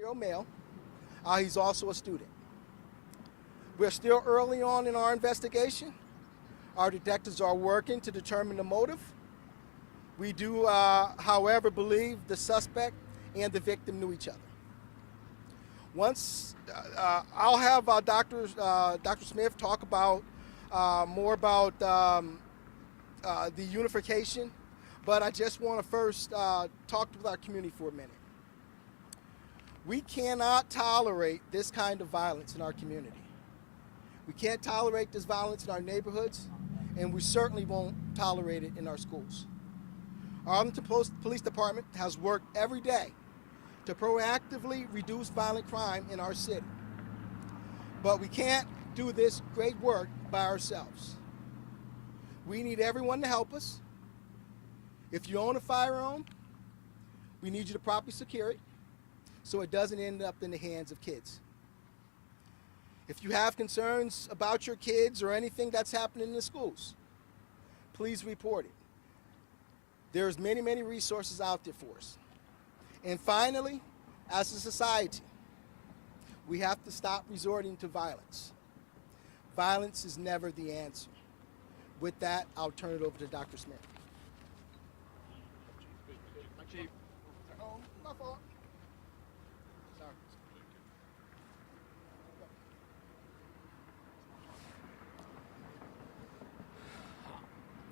year-old male. He's also a student. We're still early on in our investigation. Our detectives are working to determine the motive. We do, however, believe the suspect and the victim knew each other. Once, I'll have Dr. Smith talk about more about the unification, but I just want to first talk with our community for a minute. We cannot tolerate this kind of violence in our community. We can't tolerate this violence in our neighborhoods, and we certainly won't tolerate it in our schools. Our Arlington Police Department has worked every day to proactively reduce violent crime in our city. But we can't do this great work by ourselves. We need everyone to help us. If you own a firearm, we need you to properly secure it so it doesn't end up in the hands of kids. If you have concerns about your kids or anything that's happening in the schools, please report it. There's many, many resources out there for us. And finally, as a society, we have to stop resorting to violence. Violence is never the answer. With that, I'll turn it over to Dr. Smith. Chief. Oh, my fault. Sorry.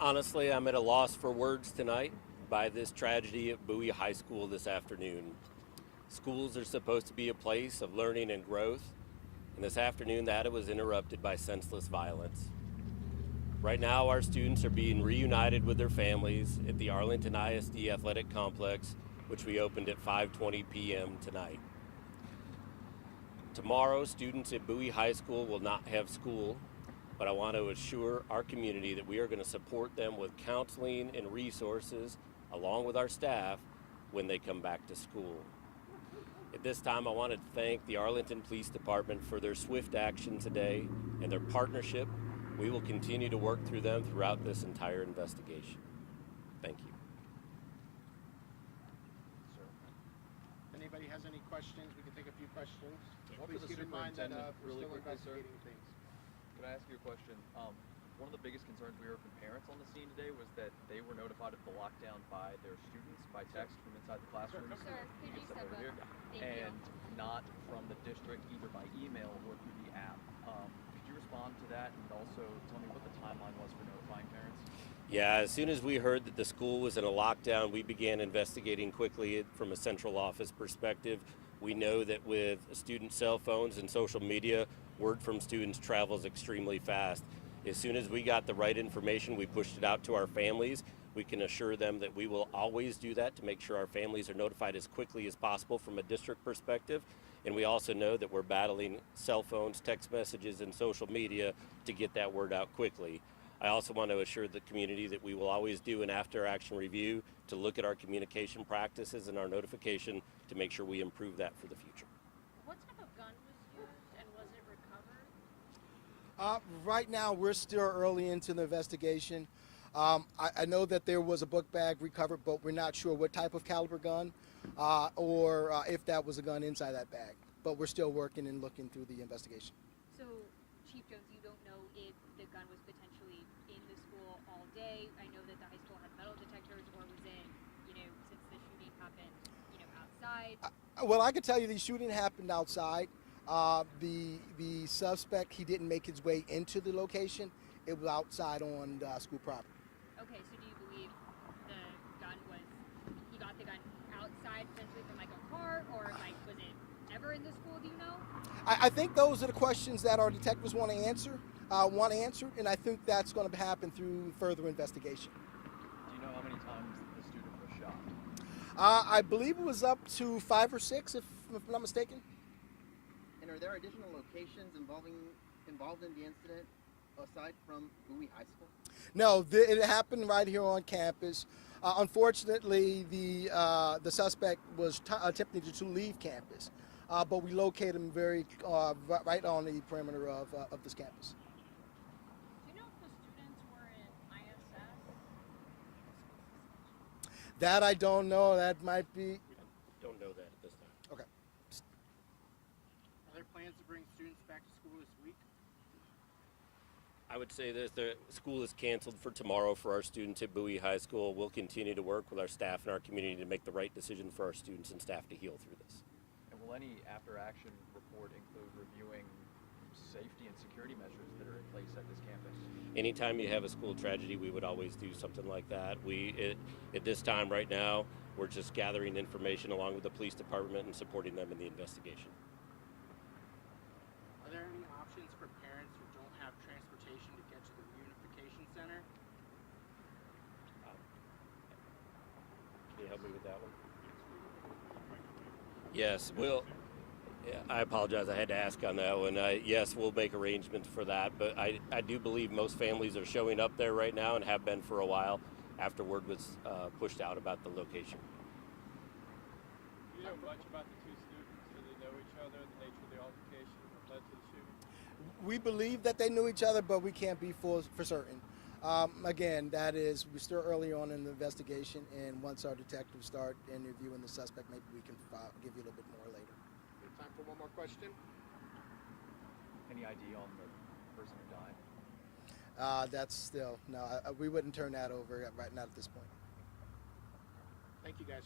Honestly, I'm at a loss for words tonight by this tragedy at Bowie High School this afternoon. Schools are supposed to be a place of learning and growth, and this afternoon that was interrupted by senseless violence. Right now, our students are being reunited with their families at the Arlington ISD Athletic Complex, which we opened at 5:20 p.m. tonight. Tomorrow, students at Bowie High School will not have school, but I want to assure our community that we are going to support them with counseling and resources, along with our staff, when they come back to school. At this time, I want to thank the Arlington Police Department for their swift action today and their partnership. We will continue to work through them throughout this entire investigation. Thank you. Sir. Anybody has any questions? We can take a few questions. One for Please the keep in mind that superintendent, we're really still quickly, sir. investigating things. Can I ask you a question? One of the biggest concerns we heard from parents on the scene today was that they were notified of the lockdown by their students by text from inside the classrooms. Sir, could you Step step over up? here. Thank And you. not from the district, either by email or through the app. Could you respond to that and also tell me what the timeline was for notifying parents? Yeah, as soon as we heard that the school was in a lockdown, we began investigating quickly from a central office perspective. We know that with student cell phones and social media, word from students travels extremely fast. As soon as we got the right information, we pushed it out to our families. We can assure them that we will always do that to make sure our families are notified as quickly as possible from a district perspective. And we also know that we're battling cell phones, text messages, and social media to get that word out quickly. I also want to assure the community that we will always do an after-action review to look at our communication practices and our notification to make sure we improve that for the future. What type of gun was used and was it recovered? Right now, we're still early into the investigation. I know that there was a book bag recovered, but we're not sure what type of caliber gun or if that was a gun inside that bag. But we're still working and looking through the investigation. So, Chief Jones, you don't know if the gun was potentially in the school all day. I know that the high school had metal detectors, or was it, since the shooting happened, outside? Well, I can tell you the shooting happened outside. The suspect, he didn't make his way into the location. It was outside on school property. Okay, so do you believe he got the gun outside potentially from like a car, or was it ever in the school, do you know? I think those are the questions that our detectives want answered, and I think that's going to happen through further investigation. Do you know how many times the student was shot? I believe it was up to 5 or 6, if I'm not mistaken. And are there additional locations involved in the incident aside from Bowie High School? No, it happened right here on campus. Unfortunately, the suspect was attempting to leave campus, but we located him right on the perimeter of this campus. Do you know if the students were in ISS? That I don't know. That might be. We don't know that at this time. Okay. I would say this, the school is canceled for tomorrow for our students at Bowie High School. We'll continue to work with our staff and our community to make the right decision for our students and staff to heal through this. And will any after-action report include reviewing safety and security measures that are in place at this campus? Anytime you have a school tragedy, we would always do something like that. At this time right now, we're just gathering information along with the police department and supporting them in the investigation. Are there any options for parents who don't have transportation to get to the reunification center? Can you help me with that one? Yes, I apologize. I had to ask on that one. Yes, we'll make arrangements for that, but I do believe most families are showing up there right now and have been for a while after word was pushed out about the location. Do you know much about the two students? Do they know each other, the nature of the altercation that led to the shooting? We believe that they knew each other, but we can't be for certain. Again, we're still early on in the investigation, and once our detectives start interviewing the suspect, maybe we can give you a little bit more later. We have time for one more question. Any idea on the person who died? That's still, no, we wouldn't turn that over right now at this point. Thank you, guys.